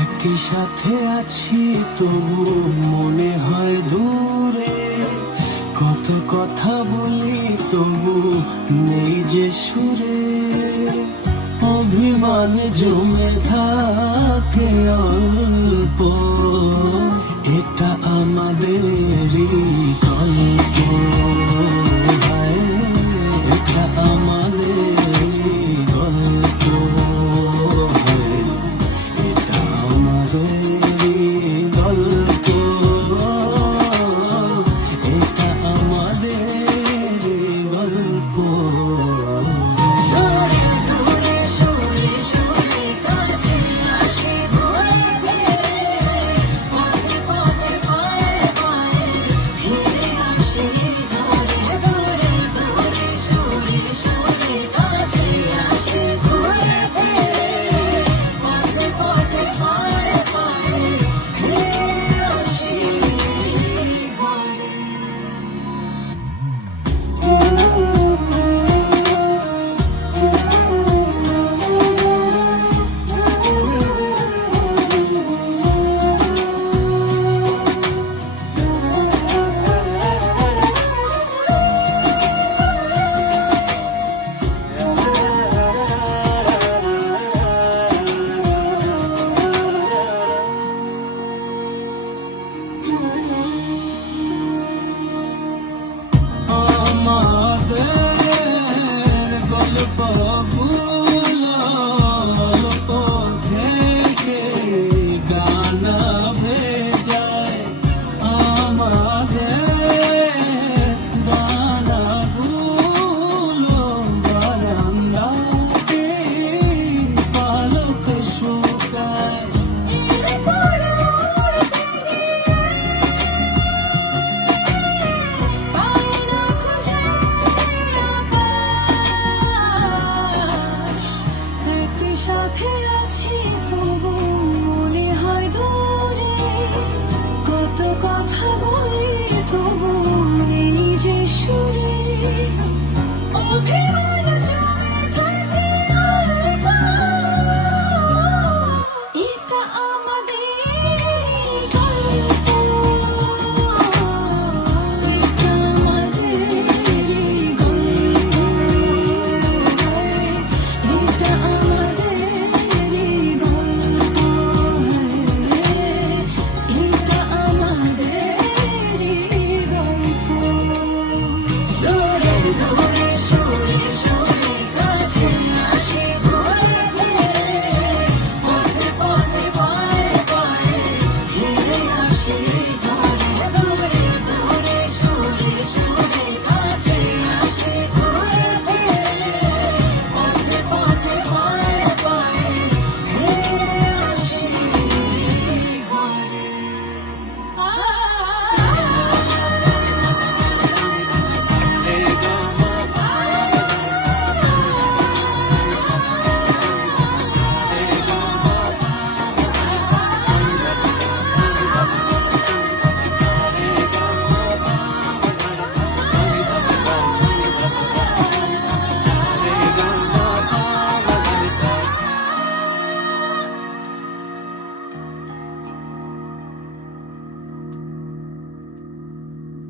একই সাথে আছি তবু মনে হয় দূরে, কত কথা বলি তবু নেই যে সুরে, অভিমান জমে থাকে অল্প, এটা আমাদেরই গল্প, এটা আমাদেরই গল্প, এটা আমাদেরই গল্প, এটা আমাদেরই গল্প। সাথে আছি তবু মনে হয় দূরে, কত কথা বলি তবু এই যে সুরে, অভিমান জমে থাকে অল্প, এটা আমাদেরই গল্প, এটা আমাদেরই গল্প, এটা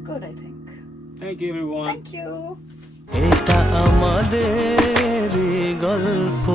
good, I think. Thank you, everyone. Thank you. এটা আমাদেরই গল্প।